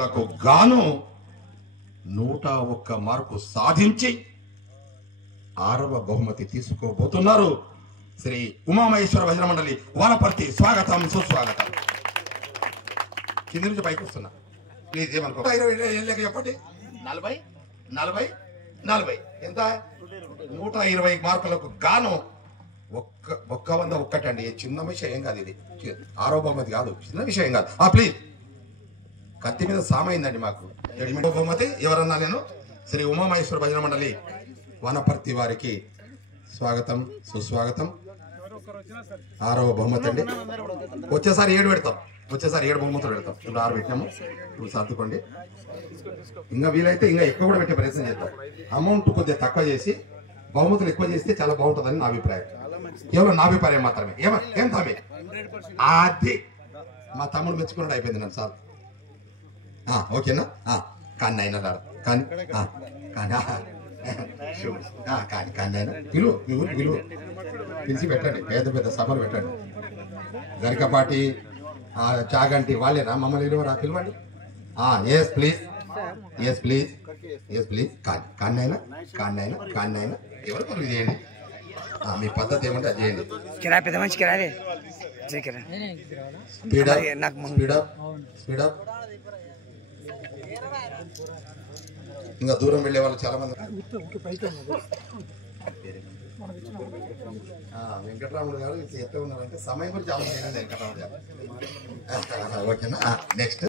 లకు గాను 101 మార్కు సాధించి 6వ బహుమతి తీసుకోబోతున్నారు శ్రీ ఉమామహేశ్వర భజన మండలి వానపర్తి. స్వాగతం సుస్వాగతం. కింది నుంచి పైకి వస్తున్నా ప్లీజ్. ఏమనుకో 20 చెప్పండి. 40 40 40 ఎంత? 120 మార్కులకు గాను ఒక్క 101 అండి. చిన్న విషయం కాదు ఇది. 6వ బహుమతి కాదు, చిన్న విషయం కాదు. ప్లీజ్. కత్తి మీద సామైందండి మాకు. బహుమతి ఎవరన్నా నేను శ్రీ ఉమామహేశ్వర భజన మండలి వనపర్తి వారికి స్వాగతం సుస్వాగతం. 6వ బహుమతి అండి. వచ్చేసారి 7 పెడతాం. వచ్చేసారి 7 బహుమతులు పెడతాం. ఇప్పుడు 6 పెట్టాము. ఇప్పుడు సర్దుకోండి. ఇంకా వీలైతే ఇంకా ఎక్కువ కూడా పెట్టే ప్రయత్నం చేద్దాం. అమౌంట్ కొద్దిగా తక్కువ చేసి బహుమతులు ఎక్కువ చేస్తే చాలా బాగుంటుందని నా అభిప్రాయం. కేవలం నా అభిప్రాయం మాత్రమే. ఏం తమ్మి అది మా తమ్ముడు మెచ్చుకున్నాడు. అయిపోయింది నన్ను సార్. ఓకేనా? కానీ అయినా కానీ కానీ అయినా విలువ పిలిచి పెట్టండి. పెద్ద సభలు పెట్టండి. గరికపాటి చాగంటి వాళ్ళేనా మమ్మల్ని విలువరా? పిలవండి. Yes please, yes please, yes please. కానీ అయినా ఎవరు పనులు చేయండి. మీ పద్ధతి ఏమంటే అది చేయండి. స్పీడప్. ఇంకా దూరం వెళ్ళే వాళ్ళు చాలా మంది. వెంకటరాముడు గారు ఎట్లా ఉన్నారంటే సమయం కూడా చాలా వెంకటరాముడు గారు. ఓకేనా? నెక్స్ట్